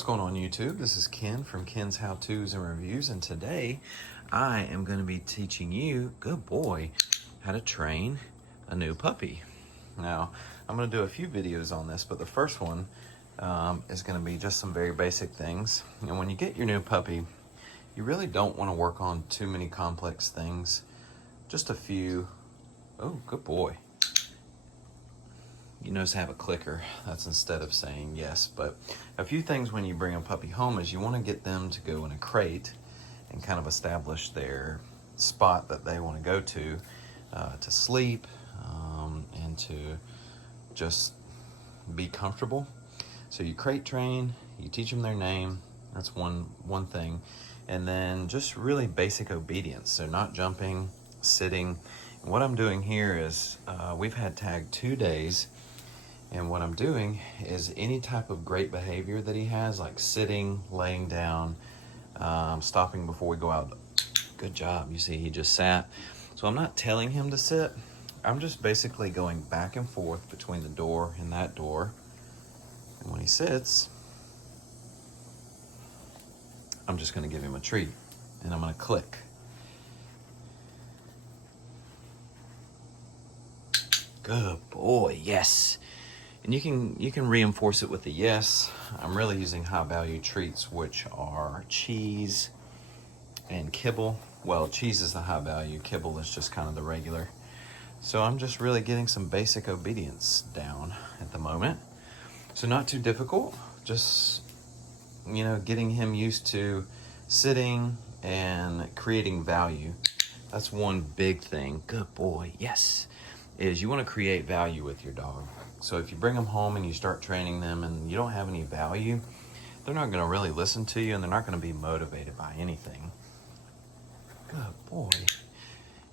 What's going on YouTube? This is Ken from Ken's How To's and Reviews, and today I am going to be teaching you, good boy, how to train a new puppy. Now, I'm going to do a few videos on this, but the first one is going to be just some very basic things. And when you get your new puppy, you really don't want to work on too many complex things. Just a few. Oh, good boy. You notice I have a clicker. That's instead of saying yes. But a few things when you bring a puppy home is you want to get them to go in a crate and kind of establish their spot that they want to go to sleep and to just be comfortable. So you crate train, you teach them their name. That's one thing. And then just really basic obedience. So not jumping, sitting. And what I'm doing here is we've had Tag 2 days. And what I'm doing is any type of great behavior that he has, like sitting, laying down, stopping before we go out. Good job. You see, he just sat. So I'm not telling him to sit. I'm just basically going back and forth between the door and that door. And when he sits, I'm just going to give him a treat. And I'm going to click. Good boy. Yes. And you can reinforce it with a yes. I'm really using high value treats, which are cheese and kibble. Well, cheese is the high value, kibble is just kind of the regular. So I'm just really getting some basic obedience down at the moment. So not too difficult, just, getting him used to sitting and creating value. That's one big thing. Good boy, yes. Is you want to create value with your dog. So if you bring them home and you start training them and you don't have any value, they're not going to really listen to you and they're not going to be motivated by anything. Good boy.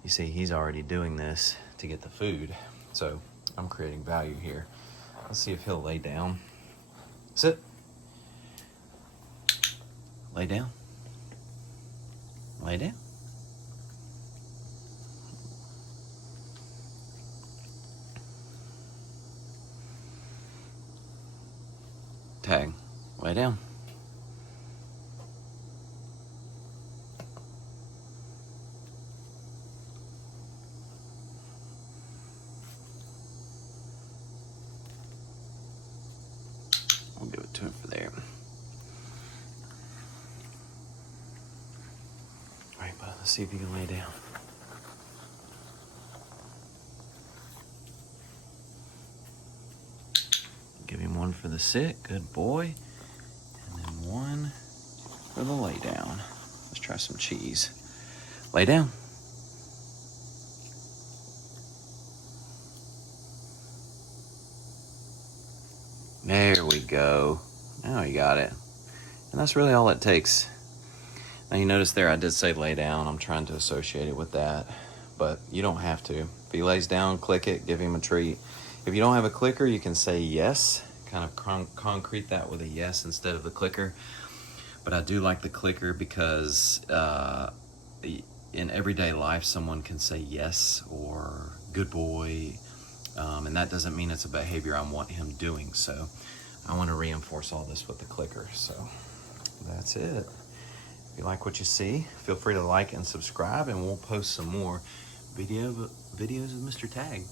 You see, he's already doing this to get the food. So I'm creating value here. Let's see if he'll lay down. Sit. Lay down. Lay down. Tag, lay down. I'll give it to him for there. All right, bud, let's see if you can lay down. Give him one for the sit, good boy. And then one for the lay down. Let's try some cheese. Lay down. There we go. Now he got it. And that's really all it takes. Now you notice there I did say lay down. I'm trying to associate it with that. But you don't have to. If he lays down, click it, give him a treat. If you don't have a clicker, you can say yes. Kind of concrete that with a yes instead of the clicker. But I do like the clicker because in everyday life, someone can say yes or good boy. And that doesn't mean it's a behavior I want him doing. So I want to reinforce all this with the clicker. So that's it. If you like what you see, feel free to like and subscribe, and we'll post some more videos of Mr. Tag.